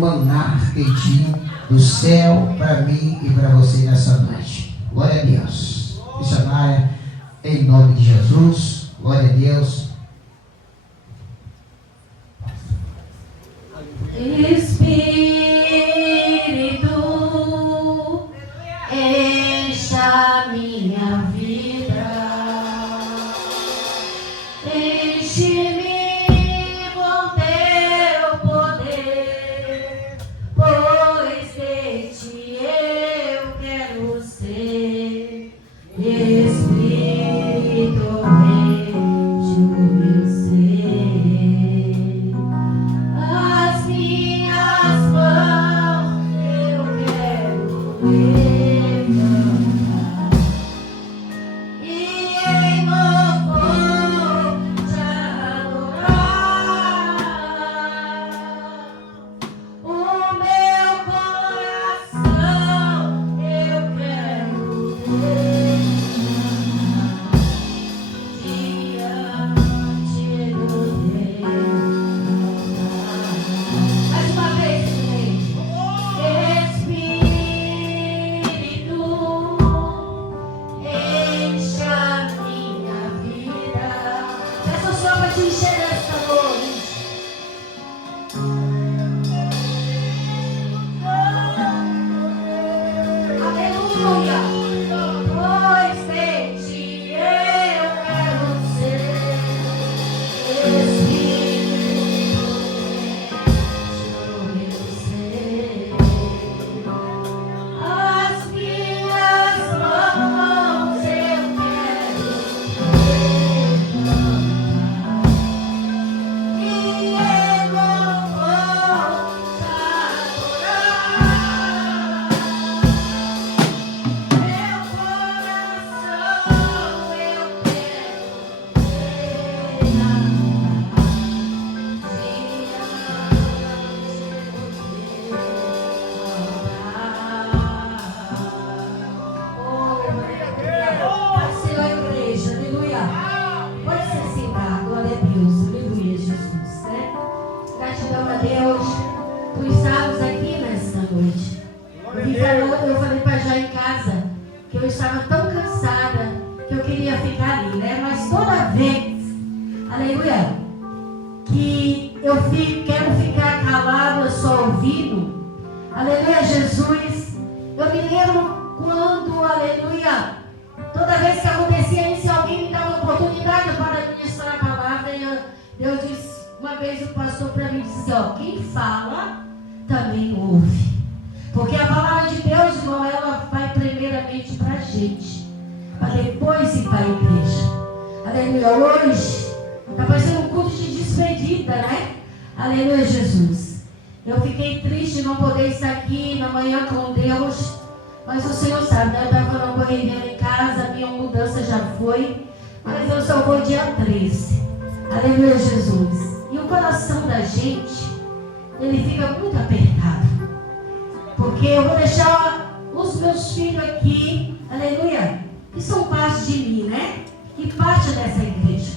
maná quentinho do céu para mim e para você nessa noite. Glória a Deus. Missionária, em nome de Jesus, glória a Deus. Espírito, encha minha vida, enche-me com teu poder, pois de ti eu quero ser. Espírito, enche o meu ser. As minhas mãos eu quero levantar e em louvor te adorar. O meu coração eu quero derramar diante do teu altar. Mais uma vez, gente. Espírito, encha minha vida. Peço só para te encher esta noite. Aleluia. Pois de ti eu quero ser. Espírito, enche o meu ser. As minhas mãos eu quero levantar e em louvor te adorar. Meu coração eu quero Senhor, igreja, aleluia. Pode se sentar, glória a Deus, aleluia, Jesus, né? Gratidão a Deus por estarmos aqui nesta noite. Eu falei para já em casa que eu estava tão cansada que eu queria ficar ali, né? Mas toda vez, aleluia, que eu quero ficar calado, eu só ouvindo, aleluia, Jesus, eu me lembro quando, aleluia, toda vez que acontecia isso, alguém me dava uma oportunidade para ministrar a palavra, e Deus disse, uma vez o pastor para mim disse, ó, quem fala também ouve, porque a palavra de Deus, irmão, ela vai primeiramente para a gente, para depois ir para a igreja. Aleluia. Hoje está parecendo um culto de despedida, né? Aleluia, Jesus. Eu fiquei triste de não poder estar aqui na manhã com Deus, mas o Senhor sabe, né? Eu estava na correria em casa, a minha mudança já foi, mas eu só vou dia 13. Aleluia, Jesus. E o coração da gente, ele fica muito apertado, porque eu vou deixar os meus filhos aqui, aleluia, que são parte de mim, né? E parte dessa igreja.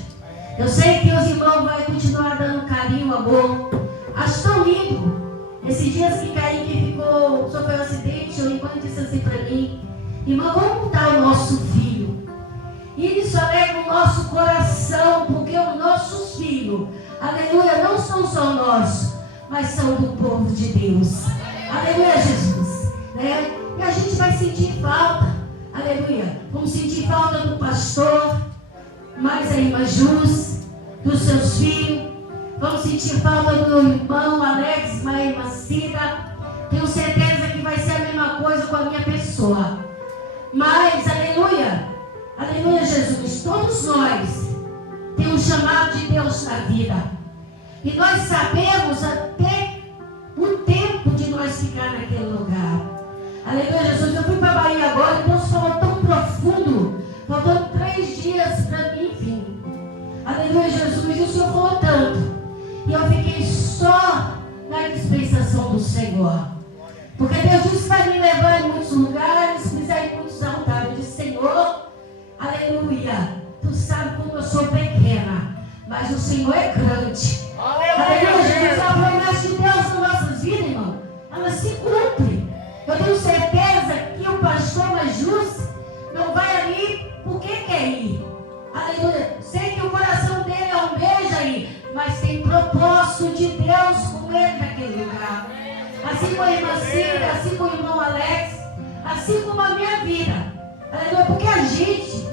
Eu sei que os irmãos vão continuar dando carinho, amor. Acho tão lindo. Esses dias que Kaique sofreu um acidente, o irmão disse assim para mim, irmão, vamos dar o nosso filho. E isso alegra o nosso coração, porque os nossos filhos, aleluia, não são só nossos, mas são do povo de Deus. Aleluia, Jesus, né? E a gente vai sentir falta, aleluia. Vamos sentir falta do pastor, mais a irmã Jus, dos seus filhos. Vamos sentir falta do irmão Alex, mais a irmã Cida. Tenho certeza que vai ser a mesma coisa com a minha pessoa. Mas, aleluia, aleluia, Jesus, todos nós temos um chamado de Deus na vida. E nós sabemos até o tempo de nós ficar naquele lugar. Aleluia, Jesus. Eu fui para a Bahia agora e Deus falou tão profundo. Faltando 3 dias para mim vir. Aleluia, Jesus. E o Senhor falou tanto. E eu fiquei só na dispensação do Senhor. Porque Deus disse que vai me levar em muitos lugares, pisar em muitos altares. Eu disse, Senhor, aleluia. Tu sabe como eu sou pequena, mas o Senhor é grande. Aleluia, Jesus. A promessa de Deus nas nossas vidas, irmão, palavra se cumpre. Eu tenho certeza que o pastor Majus não vai ali porque quer ir. Aleluia. Sei que o coração dele almeja ir, mas tem propósito de Deus com ele naquele lugar. Assim como a irmã Cida, assim como o irmão Alex, assim como a minha vida. Aleluia. Porque a gente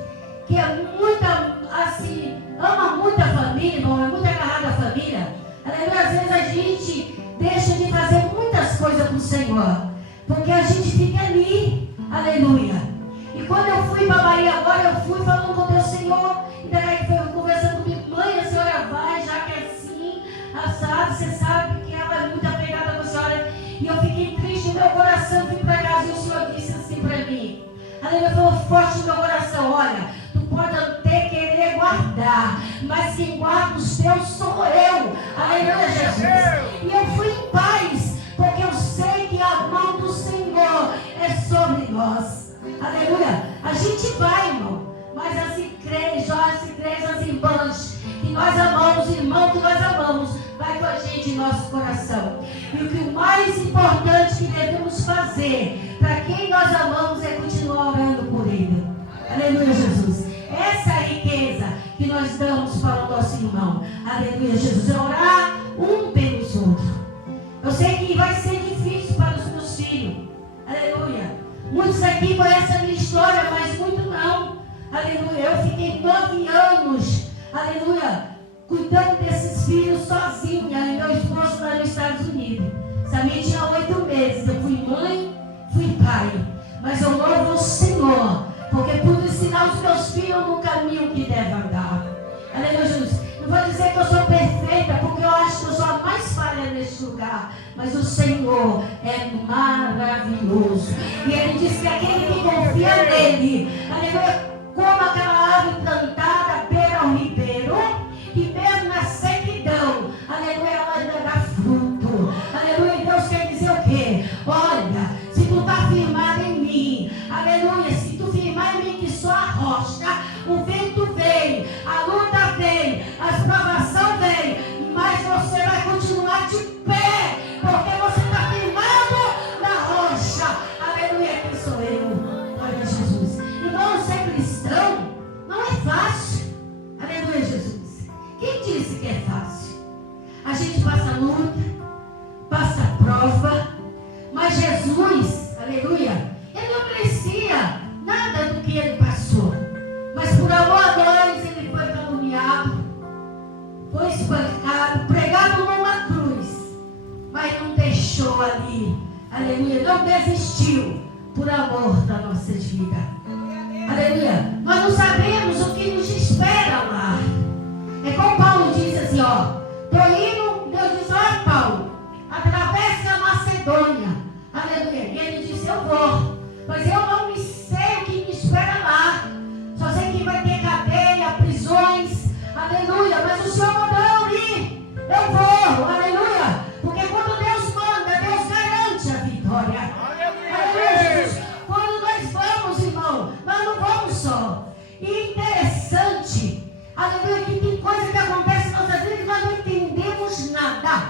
que é muita, assim, ama muito a família, irmão, é muito agarrado à família. Aleluia. Às vezes a gente deixa de fazer muitas coisas para o Senhor, porque a gente fica ali. Aleluia. E quando eu fui para a Bahia agora, eu fui falando com Deus, Senhor, e daí foi conversando comigo, mãe, a senhora vai, já que é assim, assado, você sabe que ela é muito apegada com a senhora. E eu fiquei triste no meu coração, fui para casa e o Senhor disse assim para mim. Aleluia, falou forte no meu coração, olha, tu pode até querer guardar, mas quem guarda os teus sou eu. Aleluia, Jesus. E eu fui em paz, porque eu sei que a mão do Senhor é sobre nós. Aleluia. A gente vai, irmão, mas as igrejas, as irmãs que nós amamos, irmão que nós amamos, vai com a gente em nosso coração. E o que o mais importante que devemos fazer para quem nós amamos é continuar orando por ele. Aleluia, Jesus. Essa é a riqueza que nós damos para o nosso irmão. Aleluia, Jesus. É orar um pelos outros. Eu sei que vai ser difícil para os meus filhos. Aleluia. Muitos aqui conhecem a minha história, mas muitos não. Aleluia. Eu fiquei 9 anos, aleluia, cuidando desses filhos sozinha. E meu esposo lá nos Estados Unidos. Samir tinha 8 meses. Eu fui mãe, fui pai. Mas eu louvo o Senhor, porque pude ensinar os meus filhos no caminho que devem andar. Aleluia, Jesus. Não vou dizer que eu sou perfeita, porque eu acho que eu sou a mais falha neste lugar. Mas o Senhor é maravilhoso. E Ele diz que aquele que confia nele, aleluia, como aquela árvore plantada à beira ao ribeiro, que mesmo na sequidão, aleluia, ela ainda dá fruto. Aleluia, e Deus quer dizer o quê? Olha, se tu está firmado em mim, aleluia, se tu firmar em mim que sou a rocha, o vento vem, a luta vem, as provações vem, mas você vai continuar de pé, porque você está firmado na rocha. Aleluia, quem sou eu? Glória a Jesus. Irmão, ser cristão não é fácil. Aleluia, Jesus. Quem disse que é fácil? A gente passa luta, passa prova, mas Jesus, aleluia, Ele não merecia nada do que Ele passou. Mas por amor a nós, Ele foi caluniado, foi espancado, pregado numa cruz, mas não deixou ali, aleluia, não desistiu por amor da nossa vida. Aleluia. Nós não sabemos o que nos espera lá. É como Paulo disse assim, ó, estou indo, Deus disse, olha Paulo, atravesse a Macedônia. Aleluia. E ele disse, eu vou, mas eu não sei o que me espera lá. Só sei que vai ter cadeia, prisões, aleluia, mas o Senhor mandou eu ir, eu vou, aleluia, porque quando Deus manda, Deus garante a vitória. Aleluia, Jesus. Quando nós vamos, irmão, nós não vamos só. E interessante, aleluia, que tem coisa que acontece em nossas vidas e nós não entendemos nada.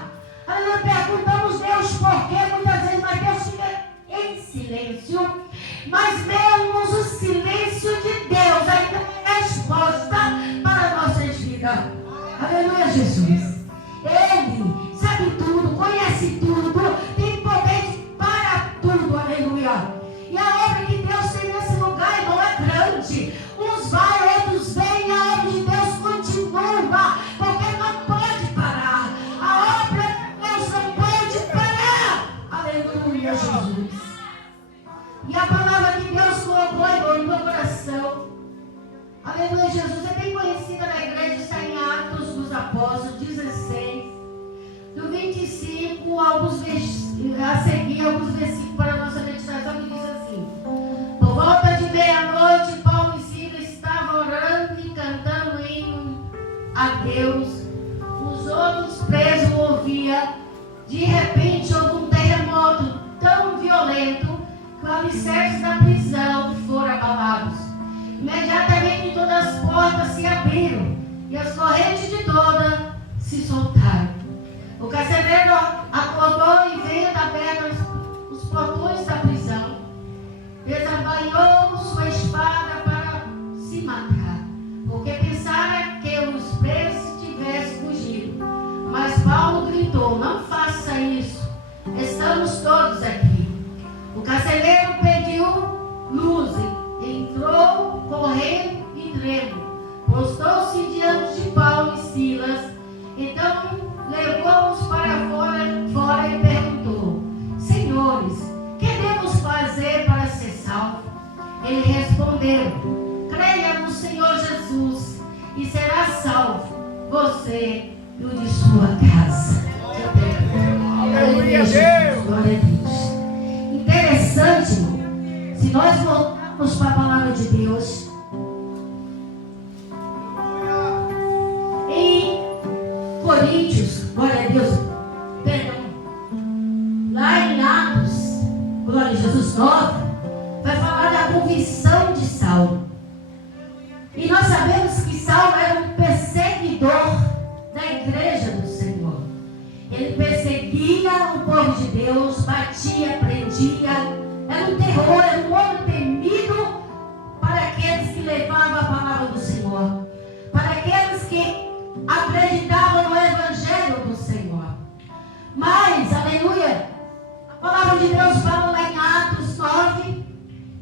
Aleluia, perguntamos Deus por quê, muitas vezes, mas Deus fica em silêncio. Mas mesmo o silêncio de Deus ainda é resposta para a nossa vida. Aleluia, Jesus. Ele sabe tudo, conhece tudo, tem poder para tudo. Aleluia. E a obra que Deus tem nesse lugar, irmão, é grande. Uns vai, outros vêm, a obra de Deus continua, porque não pode parar. A obra de Deus não pode parar. Aleluia, Jesus. E a palavra que Deus colocou, irmão, no meu coração. Aleluia, Jesus. É bem conhecida na igreja, está em Atos dos Apóstolos 16, do 25 a seguir, alguns versículos para a nossa meditação, que diz assim: por volta de meia-noite, Paulo e Silas estavam orando e cantando hino a Deus. Os outros presos ouviam. De repente, houve um terremoto tão violento que os alicerces da prisão foram abalados. Imediatamente todas as portas se abriram e as correntes de todas se soltaram. O carcereiro acordou e veio da pedra você e o de sua casa. Aleluia, Deus. Glória a Deus. Interessante, irmão. Se nós voltarmos para a palavra de Deus, em Coríntios, glória a Deus, perdão, lá em Atos, glória a Jesus 9, vai falar da convicção de Saulo. E nós sabemos que Saulo era um perseguidor da igreja do Senhor. Ele perseguia o povo de Deus, batia, prendia. Era um terror, era um homem temido para aqueles que levavam a palavra do Senhor, para aqueles que acreditavam no Evangelho do Senhor. Mas, aleluia, a palavra de Deus fala lá em Atos 9,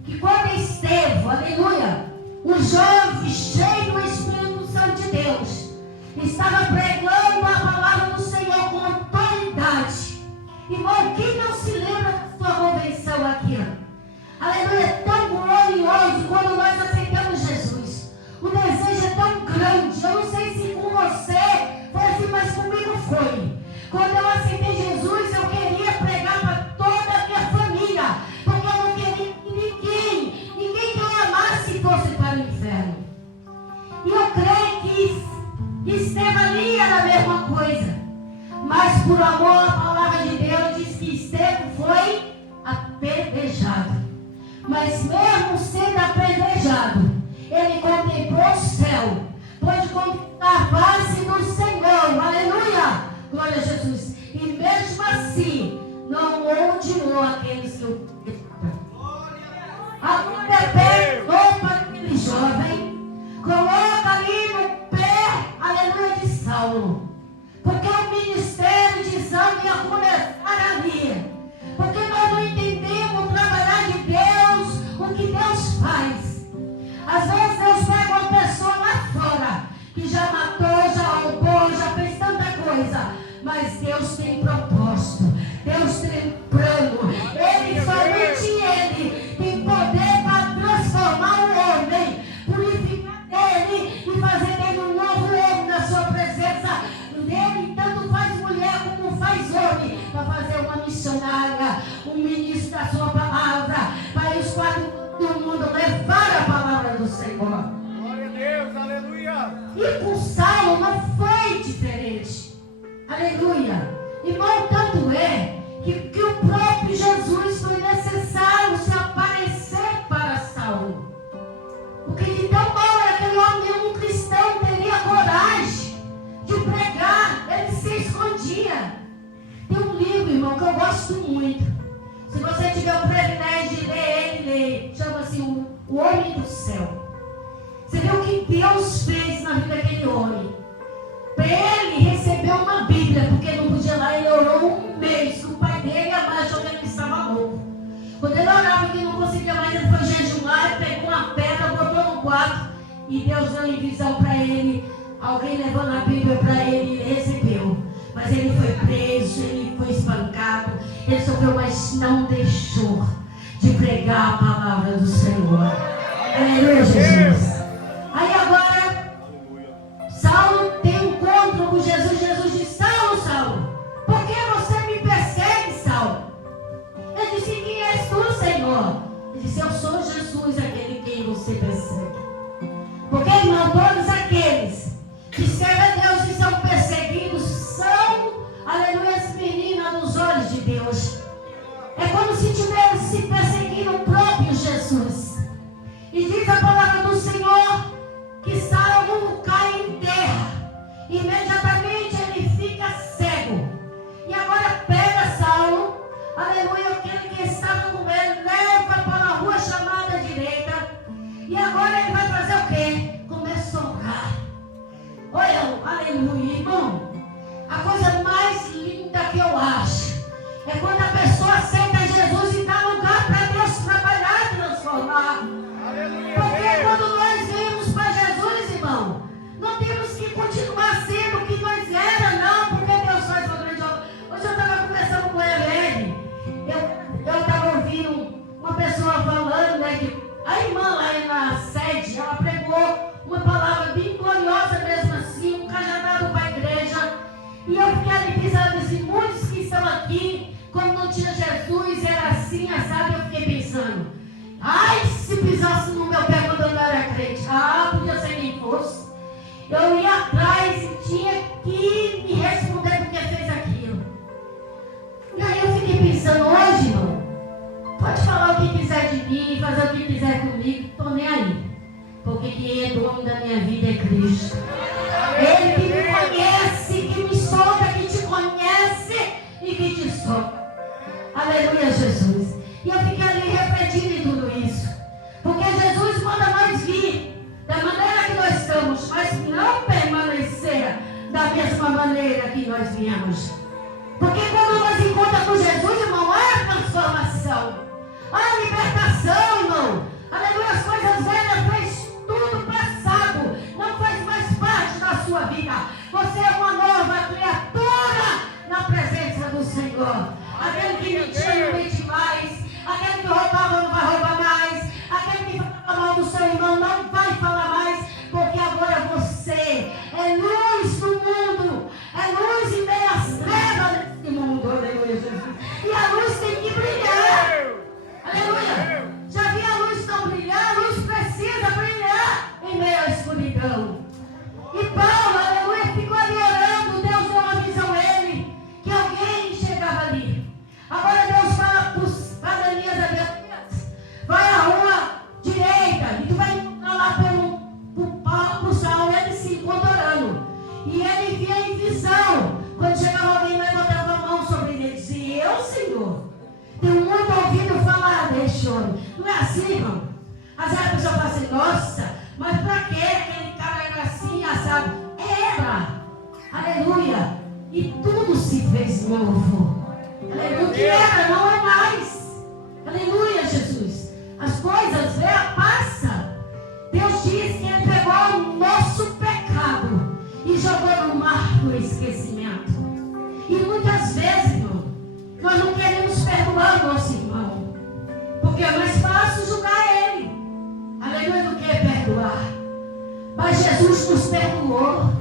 que quando Estevão, aleluia, um jovem cheio do Espírito Santo de Deus, estava pregando a palavra do Senhor com autoridade. Irmão, quem não se lembra da sua convenção aqui? Aleluia, é tão glorioso quando nós aceitamos Jesus. O desejo é tão grande. Eu não sei se com você foi assim, mas comigo foi. Quando eu aceitei Jesus, eu queria pregar para toda a minha família, porque eu não queria que ninguém que eu amasse fosse para o inferno. E eu creio que Estevão ali era a mesma coisa. Mas por amor à palavra de Deus, diz que Estevão foi apedrejado. Mas mesmo sendo apedrejado, ele contemplou o céu, pôde contemplar a face do Senhor. Aleluia! Glória a Jesus. E mesmo assim, não odiou aqueles que o a pergunta para aquele jovem, coloca ali no pé, aleluia, de Saulo. Porque o ministério de Saulo ia começar ali. Porque nós não entendemos o trabalhar de Deus, o que Deus faz. Às vezes Deus pega uma pessoa lá fora, que já matou, já roubou, já fez tanta coisa. Mas Deus tem propósito. Deus tem plano. Ele, somente Ele, tem poder para transformar o homem, purificar ele e fazer dele um novo homem na sua presença. Ele tanto faz mulher como faz homem, para fazer uma missionária, um ministro da sua palavra, para os quatro do mundo levar a palavra do Senhor. Glória a Deus, aleluia. E com Saulo não foi diferente. Aleluia. Irmão, tanto é que o próprio Jesus foi necessário se aparecer para Saulo. Porque de tão mal era aquele homem, nenhum cristão teria coragem de pregar. Ele se escondia. Tem um livro, irmão, que eu gosto muito. Se você tiver o privilégio de ler ele, chama-se O Homem do Céu. Você vê o que Deus fez na vida daquele homem. Para ele receber uma Bíblia, porque não podia lá, ele orou um mês. O pai dele e a mãe achou que ele estava louco. Quando ele orava que não conseguia mais, ele foi jejuar, ele pegou uma pedra, botou no quarto, e Deus deu em visão para ele. Alguém levando a Bíblia para ele, ele recebeu. Mas ele foi preso, ele foi espancado, ele sofreu, mas não deixou de pregar a palavra do Senhor. Aleluia, Jesus. Aí agora, Saulo tem um encontro com Jesus. Jesus diz: Saulo, Saulo, por que você me persegue, Saulo? Ele disse: quem és tu, Senhor? Ele disse: eu sou Jesus, aquele quem você persegue. Porque, irmão, todos aqueles que servem a Deus e são perseguidos são, aleluia, as meninas nos olhos de Deus. É como se estivesse perseguindo o próprio Jesus. E diz a palavra do Senhor que Saulo cai em terra. Imediatamente ele fica cego. E agora pega Saulo, aleluia, aquele que estava com ele, leva para a rua chamada direita. E agora ele vai fazer o quê? Começa a orar. Olha, aleluia, irmão. A coisa mais linda que eu acho é quando a pessoa aceita Jesus e dá lugar para Deus trabalhar e transformar. Aleluia. Porque quando nós vemos para Jesus, irmão, não temos que continuar sendo o que nós era, não, porque Deus faz uma grande obra. Hoje eu estava conversando com ele, eu estava ouvindo uma pessoa falando, né, que a irmã lá na sede, ela pregou uma palavra bem gloriosa mesmo assim, um cajadado para a igreja. Jesus era assim, assado, eu fiquei pensando, ai, se pisasse no meu pé quando eu não era crente, podia ser quem fosse. Eu ia atrás e tinha que me responder porque fez aquilo. E aí eu fiquei pensando, hoje, irmão, pode falar o que quiser de mim, fazer o que quiser comigo, estou nem aí. Porque quem é dono da minha vida é Cristo. Ele que me conhece, que me sonda, que te conhece e que te sonda. Aleluia, Jesus. E eu fiquei ali refletindo em tudo isso. Porque Jesus manda nós vir da maneira que nós estamos, mas não permanecer da mesma maneira que nós viemos. Porque quando nós encontramos com Jesus, irmão, há transformação, há libertação, irmão. Aleluia, as coisas velhas fez tudo passado, não faz mais parte da sua vida. Você é uma nova criatura na presença do Senhor. Aquele que mentia não mente mais, aquele que roubava não vai roubar mais, aquele que falava mal do seu irmão não vai falar mais, porque agora você é luz no mundo, é luz em meio às trevas desse mundo. Aleluia, Jesus. E a luz tem que brilhar. Aleluia. Já vi a luz não brilhar, a luz precisa brilhar em meio à escuridão. E Paulo, aleluia, ficou ali orando. Deus deu uma visão a ele, que alguém chegava ali. Agora Deus fala para Ananias, vai à rua direita, e tu vai entrar lá pro Saulo, ele se encontra orando. E ele via em visão, quando chegava alguém, levantava a mão sobre ele e dizia, eu, Senhor, tenho muito ouvido falar deste homem. Não é assim, irmão? Às vezes a pessoa fala assim, nossa, mas pra que aquele cara era assim, assado? Era. Aleluia. E tudo se fez novo. Aleluia. O que era não é mais. Aleluia, Jesus. As coisas velhas passam. Deus diz que Ele pegou o nosso pecado e jogou no mar do esquecimento. E muitas vezes, irmão, nós não queremos perdoar o nosso irmão, porque é mais fácil julgar ele, aleluia, do que perdoar. Mas Jesus nos perdoou.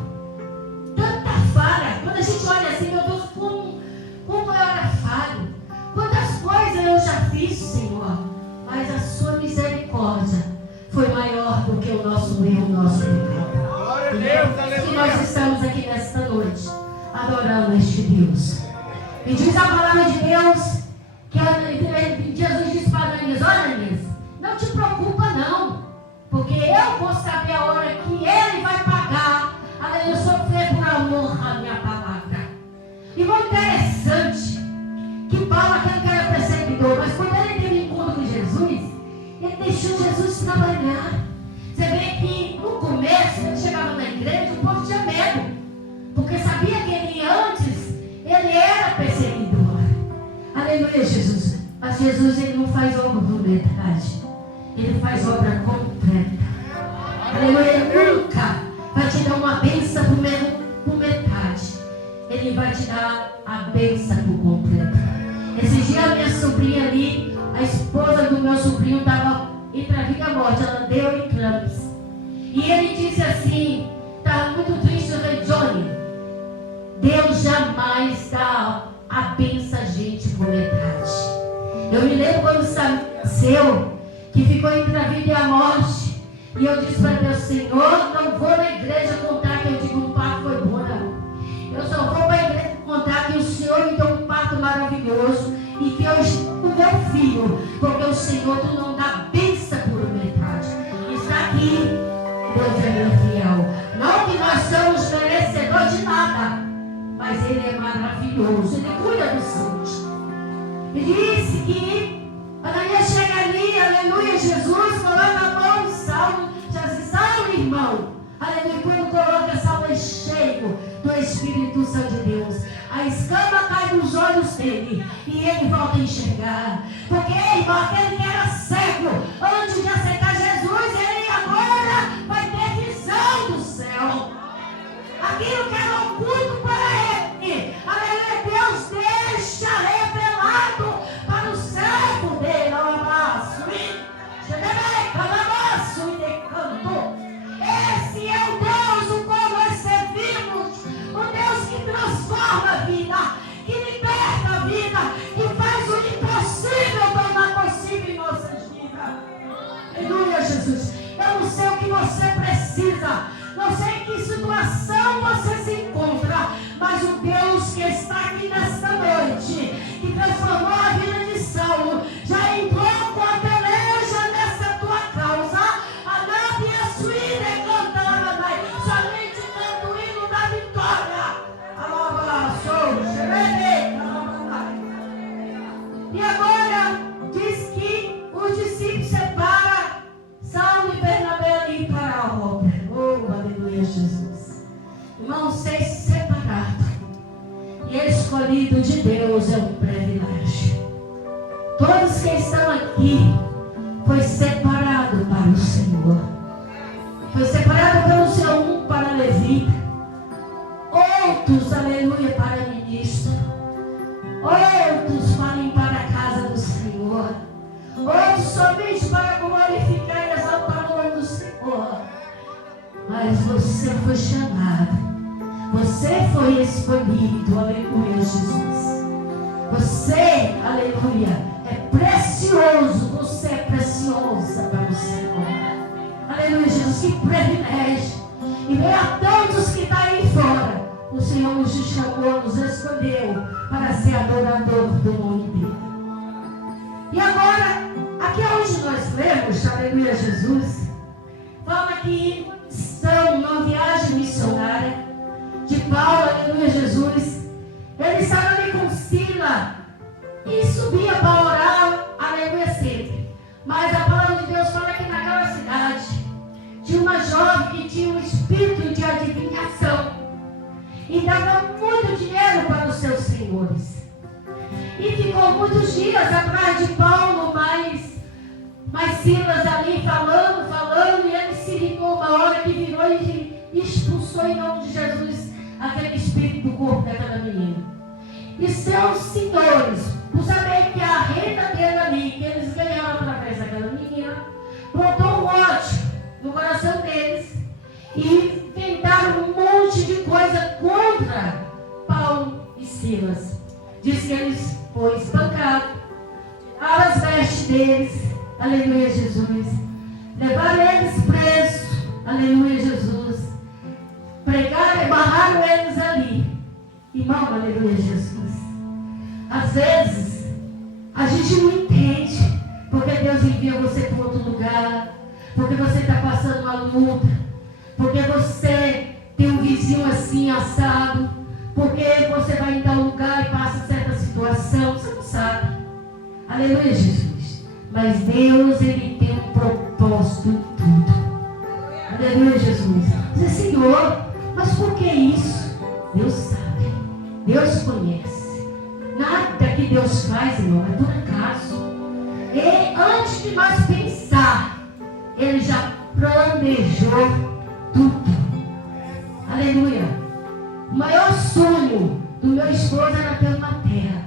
Tanta falha, quando a gente olha assim, meu Deus, como eu era falho, quantas coisas eu já fiz, Senhor, mas a sua misericórdia foi maior do que o nosso erro, o nosso pecado. Glória a Deus, aleluia. E nós estamos aqui nesta noite adorando este Deus. E diz a palavra de Deus que Jesus disse para Ananias, olha Ananias, não te preocupa não, porque eu vou saber a hora que ele vai pagar, aleluia, sofrer por amor à minha palavra. E muito interessante que Paulo, aquele que era perseguidor, mas quando ele teve um encontro com Jesus, ele deixou Jesus trabalhar. Você vê que no começo, quando chegava na igreja, o povo tinha medo, porque sabia que ele era perseguidor. Aleluia, Jesus. Mas Jesus, ele não faz obra por metade, ele faz obra completa. Aleluia, ele nunca vai te dar uma bênção por metade, ele vai te dar a bênção por completa. Esse dia a minha sobrinha ali, a esposa do meu sobrinho, estava entre a vida e a morte, ela deu em crampos. E ele disse assim, estava muito triste, eu falei, Johnny, Deus jamais dá a bênção a gente por metade. Eu me lembro quando nasceu, que ficou entre a vida e a morte. E eu disse para Deus, Senhor, não vou na igreja contar que eu tive um parto foi bom, não. Eu só vou para a igreja contar que o Senhor me deu um parto maravilhoso e que eu estou com meu filho, porque o Senhor, tu não dá bênção por metade. Está aqui, Deus é meu fiel. Não que nós somos merecedores de nada, mas Ele é maravilhoso, Ele cuida dos santos. E disse que Ananias chega ali, aleluia, Jesus, coloca a mão em Saulo, já se Saulo, irmão, aleluia, quando coloca Saulo é cheio do Espírito Santo de Deus. A escama cai dos olhos dele e ele volta a enxergar. Porque, irmão, aquele que era cego, antes de aceitar Jesus, ele agora vai ter visão do céu. Aquilo que era oculto para ele, aleluia, Deus deixa revelado para o servo dele, alabaço, esse é o Deus o qual nós servimos, o Deus que transforma a vida, que liberta a vida, que faz o que E agora diz que os discípulos separam Saulo e Bernabé ali para a obra. Oh, aleluia, Jesus. Irmãos, ser separado e escolhido de Deus é um privilégio. Todos que estão aqui foi separado para o Senhor. Foi separado pelo Senhor, um para levita, outros, aleluia, para ministro, outros para ir para a casa do Senhor, outros somente para glorificar e exaltar o nome do Senhor. Mas você foi chamado, você foi escolhido, aleluia, Jesus. Você, aleluia, é precioso, você é preciosa para o Senhor. Aleluia, Jesus, que privilégio. E veio a todos que estão aí fora, o Senhor nos chamou, nos escolheu para ser adorador do nome dele. E agora, aqui onde nós lemos, aleluia, Jesus, fala que estão numa viagem missionária de Paulo, aleluia, Jesus. Ele estava ali com Sila e subia para orar, aleluia, sempre. Mas a palavra de Deus fala que naquela cidade tinha uma jovem que tinha um espírito de adivinhação e dava muito dinheiro para os seus senhores. E ficou muitos dias atrás de Paulo, mas Silas ali falando, e ele se irritou uma hora que virou e expulsou em nome de Jesus aquele espírito do corpo daquela menina. E seus senhores, por saber que a renda dele ali, que eles ganharam através daquela menina, botou um ódio no coração deles e inventaram um monte de coisa contra Paulo e Silas. Diz que eles foram espancados, tiraram as vestes deles, aleluia, Jesus, levaram eles presos, aleluia, Jesus, pregaram e barraram eles ali. Irmão, aleluia, Jesus. Às vezes a gente não entende porque Deus envia você para outro lugar, porque você está passando uma luta, porque você tem um vizinho assim assado, porque você vai em tal lugar e passa certa situação, você não sabe. Aleluia, Jesus. Mas Deus, Ele tem um propósito em tudo. Aleluia, Jesus. Diz, Senhor, mas por que isso? Deus sabe, Deus conhece. Nada que Deus faz, irmão, é por acaso. E antes de nós pensar, Ele já planejou tudo. Aleluia. O maior sonho do meu esposo era ter uma terra.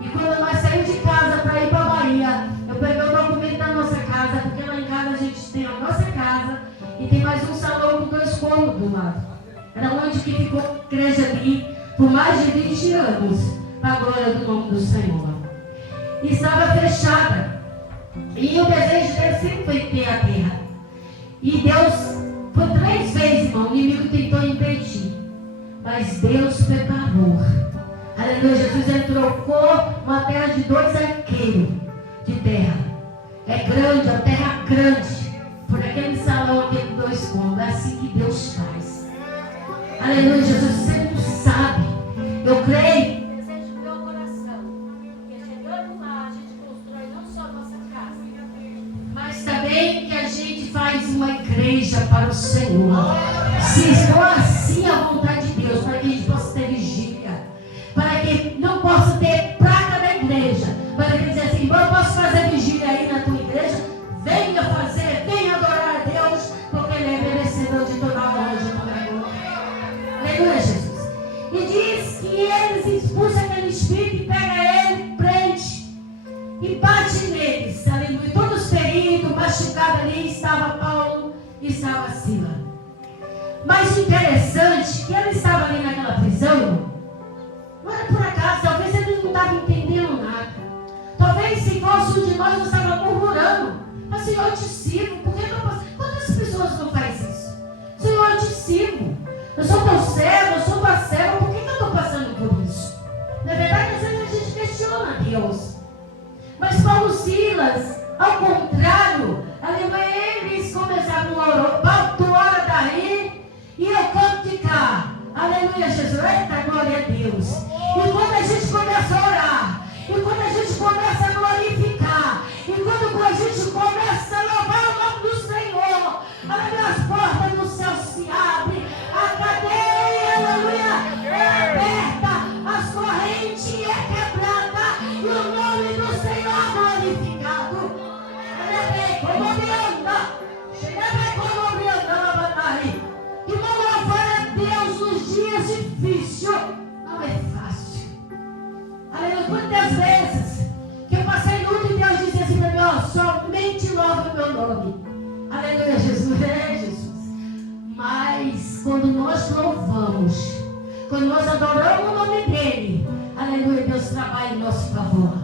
E quando nós saímos de casa para ir para a Bahia, eu peguei o documento da nossa casa, porque lá em casa a gente tem a nossa casa e tem mais um salão com 2 cômodos do lado. Era onde que ficou a igreja ali por mais de 20 anos, para a glória do nome do Senhor. E estava fechada. E o desejo dele sempre foi ter a terra. E Deus, por 3 vezes, irmão, o inimigo tentou impedir. Mas Deus preparou. Aleluia, Jesus, Ele trocou uma terra de 2 arqueiros de terra. É grande, a terra grande. Por aquele salão, aquele 2 cômodos. É assim que Deus faz. Aleluia, Jesus, você não sabe. Eu creio. Desejo do meu coração. Que chegando lá, a gente constrói não só a nossa casa, mas também que a gente faz uma igreja para o Senhor. Se for assim a vontade de Deus, para que a gente possa ter vigília, para que não possa ter placa da igreja, para que dizer assim, eu posso fazer vigília aí na tua igreja, venha fazer, venha adorar a Deus, porque Ele é merecedor de toda a honra, de toda a glória. Aleluia, Jesus. E diz que eles expulsam aquele espírito e pega ele, prende e bate neles, aleluia. Todos feridos, machucados ali, estava Paulo e estava Sila. Mas o interessante é que ele estava ali naquela prisão, não era por acaso, talvez ele não estava entendendo nada. Talvez se fosse um de nós, não estava murmurando. Mas Senhor, eu te sirvo, por que eu posso? Quantas pessoas não fazem isso? Senhor, eu te sirvo. Eu sou teu servo, eu sou tua serva, por que eu estou passando por isso? Na verdade, às vezes a gente questiona Deus. Mas Paulo e Silas, ao contrário, eles começaram a orar, tu ora daí e eu canto de cá. Aleluia, Jesus, eita glória a Deus. E quando a gente começa a orar, E quando a gente começa a glorificar, e quando a gente começa a louvar o nome do Senhor, aleluia, as portas do céu se abrem, a cadeia, aleluia, é aberta, as correntes é quebrada, e o nome do Senhor é glorificado. E não louvar a Deus nos dias difíceis não é fácil. Aleluia, quantas vezes que eu passei luta e Deus dizia assim para mim, ó, somente louva o meu nome. Aleluia, Jesus, Jesus. Mas quando nós louvamos, quando nós adoramos o nome dele, aleluia, Deus trabalha em nosso favor.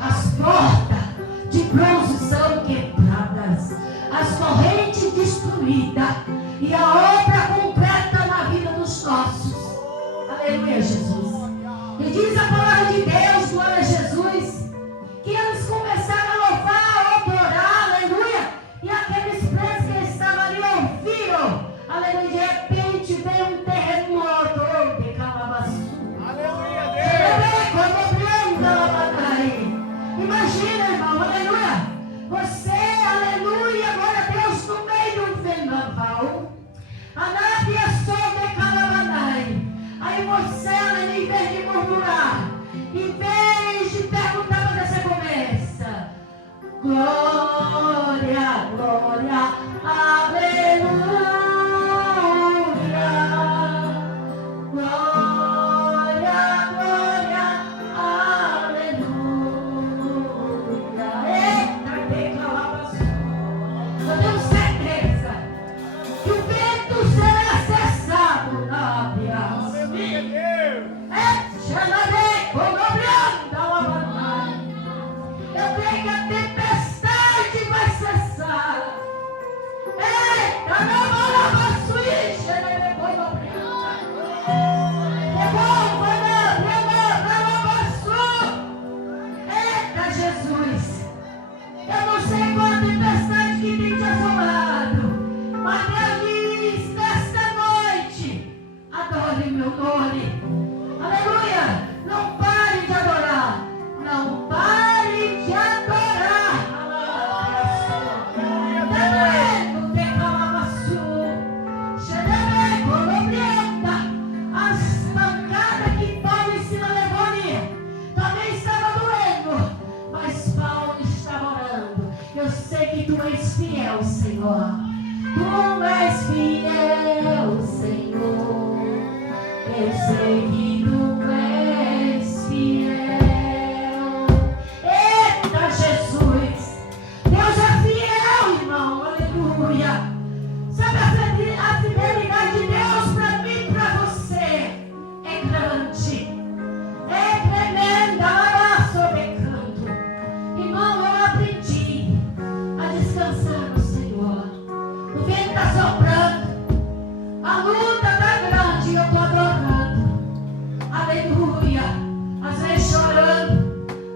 As portas de bronze são quebradas, as correntes destruídas e a obra completa na vida dos nossos. Aleluia, Jesus. E diz a palavra de Deus, glória a Jesus, que eles começaram a louvar, a adorar, aleluia, e aqueles presos que estavam ali ouviram, aleluia, de repente veio um terremoto de Calabaçu. Aleluia, Deus. Imagina, irmão, aleluia, você, aleluia, glória a Deus, no meio do vendaval, aí você, aleluia, em vez de murmurar, em vez de perguntar, você começa, glória, glória, aleluia, glória, glória, aleluia. Eita, declaração. Eu tenho certeza que o vento será cessado na viagem. Aleluia, Deus. Eu creio que a tempestade vai cessar. Eita, não vou lavar suíça, eita, Jesus. Eu não sei qual a tempestade que tem te assolado, mas Deus diz nesta noite: adore meu nome. Aleluia! Não pare de adorar. Não pare de adorar. As pancadas que Paulo em cima levou ali também estava doendo, mas Paulo estava orando. Eu sei que tu és fiel, Senhor. Tu és fiel, Senhor. Eu sei que tu és fiel. Eita, Jesus. Deus é fiel, irmão. Aleluia. Sabe a fidelidade de Deus para mim e para você é grande. É tremenda. Irmão, eu aprendi a descansar no Senhor. O vento está soprando. A luta está grande e eu estou adorando. Aleluia. Às vezes chorando,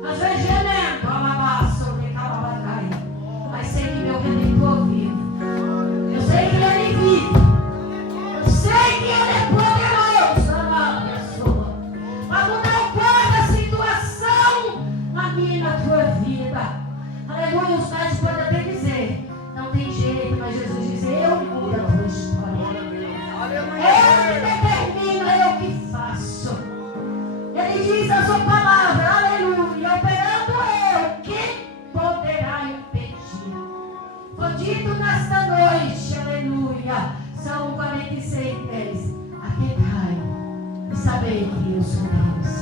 às vezes gemendo, mas sei que meu Redentor vive. Eu sei que Ele vive. Eu sei que Ele é poderoso, amada pessoa, para mudar cada situação na minha e na tua vida. Aleluia. Os pais podem até dizer, não tem jeito, mas Jesus diz, eu mudo a tua história. Eu me determino, é eu que faço. Ele diz a sua palavra, aleluia, operando eu, quem poderá impedir? Foi dito nesta noite, aleluia, Salmo 46:10, aquietai e sabei que eu sou Deus.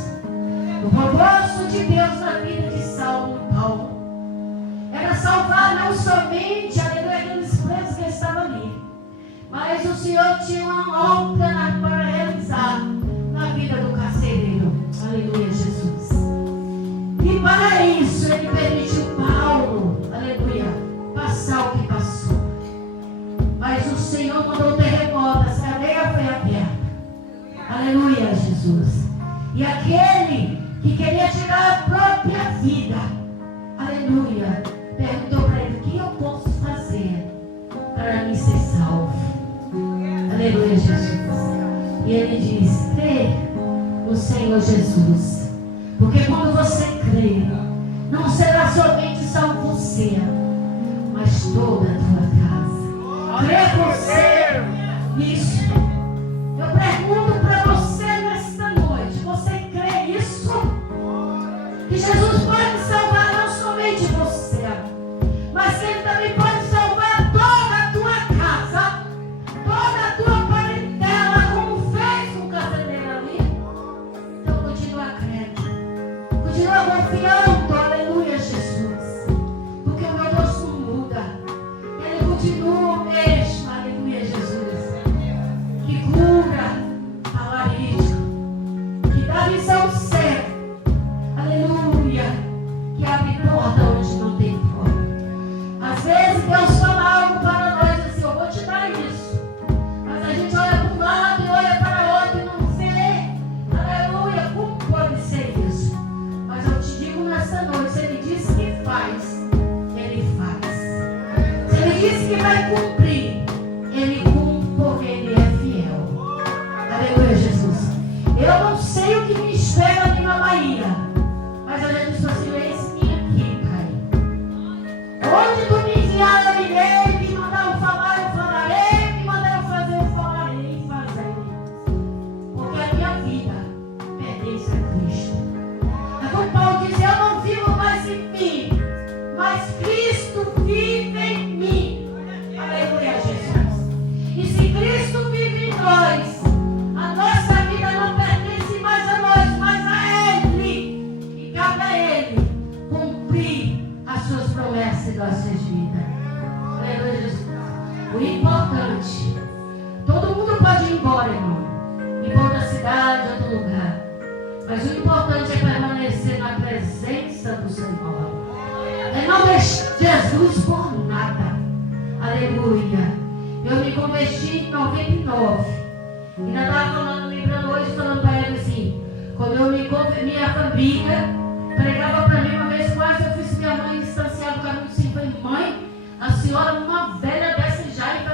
O propósito de Deus na vida de Paulo era salvar não somente, aleluia, aqueles presos que estavam ali, mas o Senhor tinha uma obra para realizar na vida do carcereiro. Aleluia, Jesus. E para isso ele permitiu Paulo, aleluia, passar o que passou. Mas o Senhor mandou o terremoto, a cadeia foi aberta. Aleluia, Jesus. E aquele que queria tirar a própria vida, aleluia, perguntou para ele, o que eu posso fazer para me ser salvo? Aleluia, Jesus. E ele diz, crê no Senhor Jesus. Porque quando você crê, não será somente salvo você, mas toda a tua casa. Crê você nisso? Eu pergunto para você nesta noite, você crê isso? Que Jesus pode salvar não somente você, mas que Ele também pode salvar toda a tua casa, toda a tua parentela, como fez com o casamento ali. Então continua crendo, continua confiando, aleluia, Jesus, porque o meu Deus não muda, Ele continua o mesmo, aleluia, Jesus, que cura paralítico, que dá visão cega, aleluia, que abre porta onde não tem porta. Às vezes Deus fala algo para nós assim, eu vou te dar isso, mas a gente olha para um lado e olha para outro e não vê, aleluia, como pode ser isso? Mas eu te digo nessa noite, se Ele disse que faz, Ele faz. Se Ele disse que vai cumprir, Ele cumpre, porque Ele é fiel. Aleluia, Jesus. Eu não sei o que me espera ali na Bahia, mas eu já disse assim, eis-me aqui, Pai. Onde tu me enviar, eu irei, me mandar eu falar, eu falarei, me mandar eu fazer, eu falarei e fazerei. Porque a minha vida pertence a Cristo. É como Paulo diz, eu não vivo mais em mim, mas Cristo vive em mim. Aleluia, Jesus. E se Cristo vive em nós, a nossa vida não pertence mais a nós, mas a Ele. E cabe a Ele cumprir as suas promessas em nossas vidas. Aleluia, Jesus. O importante, todo mundo pode ir embora, irmão. Ir para outra cidade, outro lugar. Mas o importante é permanecer na presença do Senhor. É não deixar Jesus por nada. Aleluia. Eu me converti em 99. Ainda estava falando, lembrando hoje, falando para ela assim, quando eu me converti, minha família pregava para mim uma vez, quase eu fiz minha mãe distanciar do caminho do Senhor. Falei, mãe, a senhora uma velha dessa já e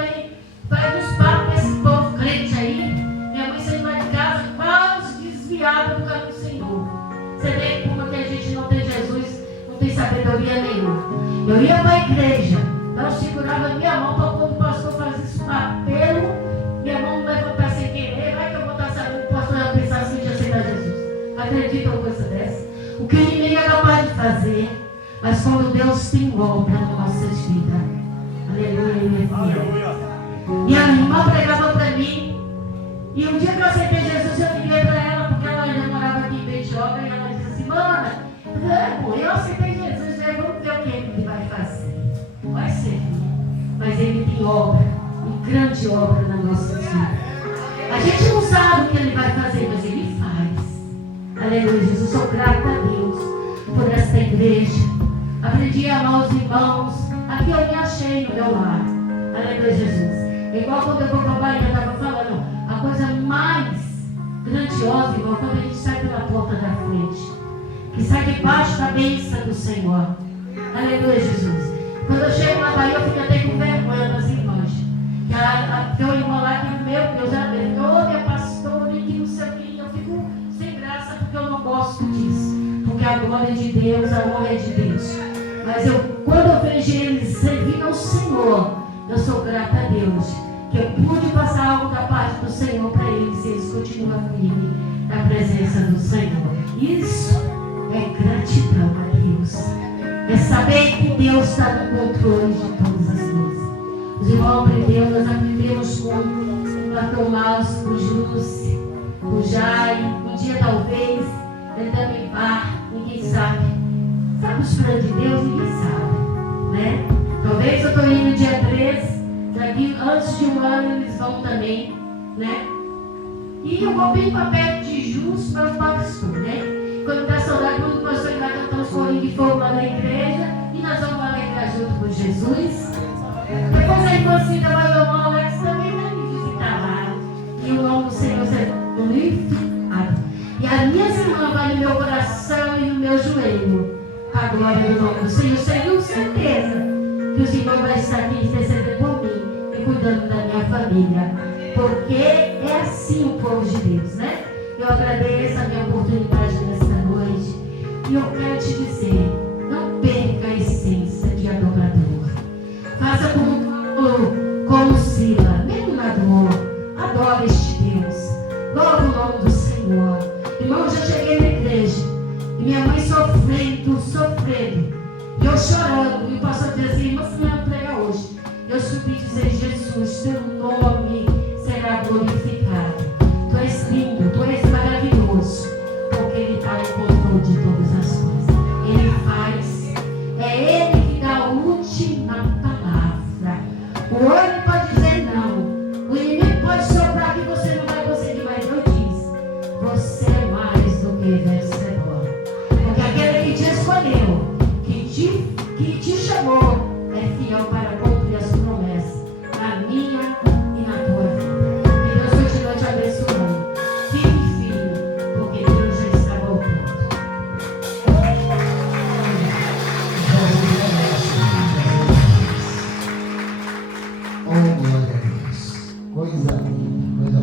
vai nos papos com esse povo crente aí. Minha mãe saiu lá de casa quase desviada do caminho do Senhor. Você vê como que a gente não tem Jesus, não tem sabedoria nenhuma. Eu ia para a igreja, eu segurava minha mão para quando o pastor fazia esse apelo, minha mão não levantar sem querer, vai que eu vou estar sabendo que o pastor já pensar assim de aceitar Jesus. Acredita uma coisa dessa? O que o inimigo é capaz de fazer, mas quando Deus tem obra nas nossas vidas. Aleluia, minha filha. Minha irmã pregava para mim, e um dia que eu aceitei Jesus, eu liguei para ela, porque ela já morava aqui em Betioga, e ela disse assim, mana, eu aceitei Jesus, né? Vamos ver o que Ele vai fazer. Vai ser, mas Ele tem obra, e grande obra na nossa vida. A gente não sabe o que Ele vai fazer, mas Ele faz. Aleluia, Jesus, eu sou grata a Deus por esta igreja. Aprendi a amar os irmãos. Aqui eu me achei no meu lar. Aleluia, Jesus. É igual quando eu vou para a Bahia, eu estava falando, a coisa mais grandiosa, irmão, quando a gente sai pela porta da frente, que sai debaixo da bênção do Senhor. Aleluia, Jesus. Quando eu chego na Bahia, eu fico até com vergonha das irmãs. Tem uma irmã lá que, meu Deus, ela falou, minha pastora, que não sei o que, eu fico sem graça porque eu não gosto disso. Porque a glória é de Deus, a honra é de Deus. Mas quando eu vejo eles servindo ao Senhor, eu sou grata a Deus, que eu pude passar algo da parte do Senhor para eles, e eles continuam firmes na presença do Senhor. Isso é gratidão a Deus. É saber que Deus está no controle de todas as coisas. Os irmãos aprenderam, nós aprendemos com o Tomás, com o Júcio, com o Jai. Um dia talvez ele também vá, ninguém sabe. Sabe os planos de Deus? Ninguém sabe, né? Talvez eu estou indo dia 13, daqui antes de um ano eles vão também, né? E eu vou bem para perto de Jus para o pastor, né? Quando dá saudade, quando o pastor vai cantar os corinhos de fogo lá na igreja, e nós vamos alegrar junto com Jesus. Depois a irmãzinha da Baioma Alex também vai me visitar lá. E o nome do Senhor será glorificado. E as minhas irmãs vão no meu coração e no meu joelho. A glória do nome do Senhor. Tenho certeza que os irmãos vão estar aqui intercedendo por mim e cuidando da minha família. Porque é assim o povo de Deus, né? Eu agradeço a minha oportunidade nesta noite. E eu quero te dizer, não perca a essência de adorador. Faça como Sila, mesmo na dor, adora este Deus. Louva o nome do Senhor. Irmão, eu já cheguei na igreja e minha mãe sofrendo, e eu chorando, e o pastor dizia assim: irmã, você não vai pregar hoje. Eu subi dizer: Jesus, teu nome será glorificado. Tu és lindo, tu és maravilhoso, porque Ele está no controle de todas as coisas. Ele faz, é Ele que dá a última palavra. O olho pode dizer não, o inimigo pode soprar que você não vai conseguir, mas eu disse: você é mais do que vencedor. Porque aquele que te escolheu, que te